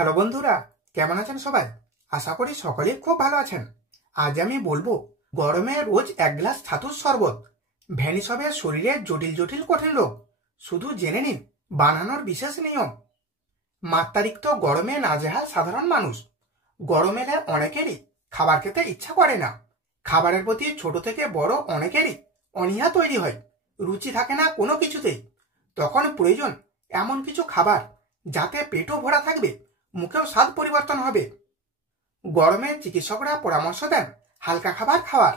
Hello বন্ধুরা, কেমন আছেন সবাই? আশা করি সকলেই খুব ভালো আছেন। আজ আমি বলবো গরমে রোজ এক গ্লাস ছাতুর শরবত ভ্যানিশ হবে শরীরের জটিল জটিল কঠিন রোগ। শুধু জেনে নিন বানানোর বিশেষ নিয়ম। মাত্রাতিরিক্ত গরমে নাজেহাল সাধারণ মানুষ। গরম এলে অনেকেরই খাবার খেতে ইচ্ছা করে না। খাবারের প্রতি ছোট থেকে বড় অনেকেরই অনীহা তৈরি হয়, রুচি থাকে না কোনো কিছুতেই। তখন প্রয়োজন এমন কিছু খাবার যাতে পেটও ভরা থাকবে, মুখেও স্বাদ পরিবর্তন হবে। গরমে চিকিৎসকরা পরামর্শ দেন হালকা খাবার খাওয়ার,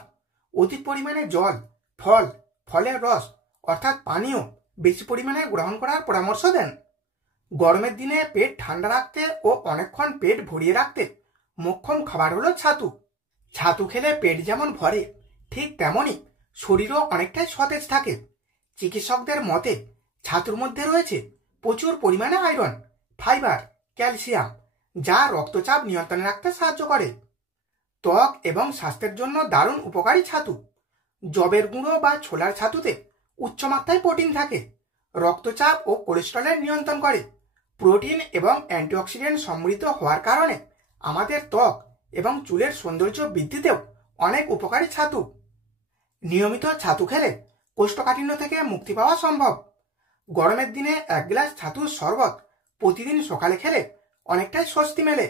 অধিক পরিমাণে জল, ফল, ফলের রস অর্থাৎ পানীয় বেশি পরিমাণে গ্রহণ করার পরামর্শ দেন। গরমের দিনে পেট ঠান্ডা রাখতে ও অনেকক্ষণ পেট ভরিয়ে রাখতে মোক্ষম খাবার হলো ছাতু। ছাতু খেলে পেট যেমন ভরে, ঠিক তেমনই শরীরও অনেকটাই সতেজ থাকে। চিকিৎসকদের মতে ছাতুর মধ্যে রয়েছে প্রচুর পরিমাণে আয়রন, ফাইবার, ক্যালসিয়াম, যা রক্তচাপ নিয়ন্ত্রণে রাখতে সাহায্য করে। ত্বক এবং স্বাস্থ্যের জন্য দারুণ উপকারী ছাতু। যবের গুঁড়ো বা ছোলার ছাতুতে উচ্চমাত্রায় প্রোটিন থাকে, রক্তচাপ ও কোলেস্টেরলের নিয়ন্ত্রণ করে। প্রোটিন এবং অ্যান্টিঅক্সিডেন্ট সমৃদ্ধ হওয়ার কারণে আমাদের ত্বক এবং চুলের সৌন্দর্য বৃদ্ধিতেও অনেক উপকারী ছাতু। নিয়মিত ছাতু খেলে কোষ্ঠকাঠিন্য থেকে মুক্তি পাওয়া সম্ভব। গরমের দিনে এক গ্লাস ছাতুর শরবত প্রতিদিন সকালে খেলে অনেকটাই স্বস্তি মেলে,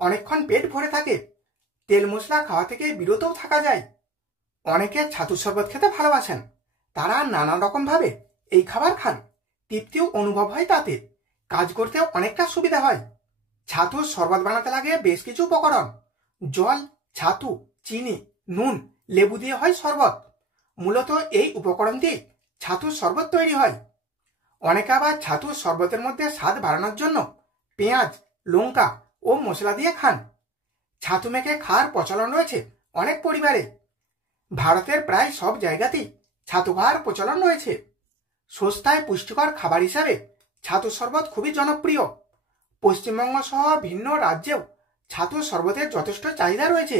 অনেকক্ষণ পেট ভরে থাকে, তেল মশলা খাওয়া থেকে বিরতও থাকা যায়। অনেকে ছাতুর শরবত খেতে ভালোবাসেন, তারা নানান রকম ভাবে এই খাবার খান, তৃপ্তিও অনুভব হয়, তাতে কাজ করতেও অনেকটা সুবিধা হয়। ছাতুর শরবত বানাতে লাগে বেশ কিছু উপকরণ: জল, ছাতু, চিনি, নুন, লেবু দিয়ে হয় শরবত। মূলত এই উপকরণ দিয়ে ছাতুর শরবত তৈরি হয়। অনেকে আবার ছাতুর শরবতের মধ্যে স্বাদ বাড়ানোর জন্য পেঁয়াজ, লঙ্কা ও মশলা দিয়ে খান। ছাতু মেখে খাওয়ার প্রচলন রয়েছে অনেক পরিবারে। ভারতের প্রায় সব জায়গাতেই ছাতু খাওয়ার প্রচলন রয়েছে। সস্তায় পুষ্টিকর খাবার হিসাবে ছাতুর শরবত খুবই জনপ্রিয়। পশ্চিমবঙ্গ সহ ভিন্ন রাজ্যেও ছাতুর শরবতের যথেষ্ট চাহিদা রয়েছে।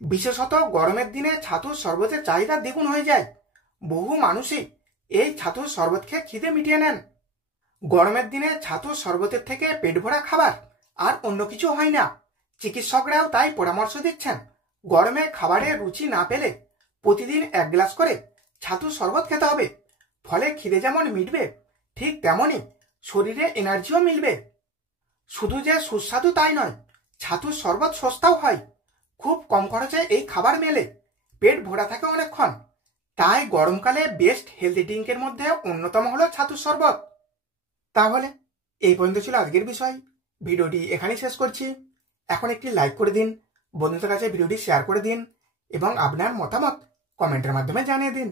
বিশেষত গরমের দিনে ছাতুর শরবতের চাহিদা দ্বিগুণ হয়ে যায়। বহু মানুষই এই ছাতুর শরবত খেয়ে খিদে মিটিয়ে নেন। গরমের দিনে ছাতুর শরবতের থেকে পেট ভরা খাবার আর অন্য কিছু হয় না। চিকিৎসকরাও তাই পরামর্শ দিচ্ছেন গরমে খাবারের রুচি না পেলে প্রতিদিন এক গ্লাস করে ছাতুর শরবত খেতে হবে। ফলে খিদে যেমন মিটবে, ঠিক তেমনই শরীরে এনার্জিও মিলবে। শুধু যে সুস্বাদু তাই নয়, ছাতুর শরবত সস্তাও হয়। খুব কম খরচে এই খাবার মেলে, পেট ভরা থাকে অনেকক্ষণ। তাই গরমকালে বেস্ট হেলদি ড্রিঙ্কের মধ্যে অন্যতম হলো ছাতুর শরবত। তাহলে এই পর্যন্ত ছিল আজকের বিষয়। ভিডিওটি এখানেই শেষ করছি। এখন একটি লাইক করে দিন, বন্ধুদের কাছে ভিডিওটি শেয়ার করে দিন এবং আপনার মতামত কমেন্টের মাধ্যমে জানিয়ে দিন।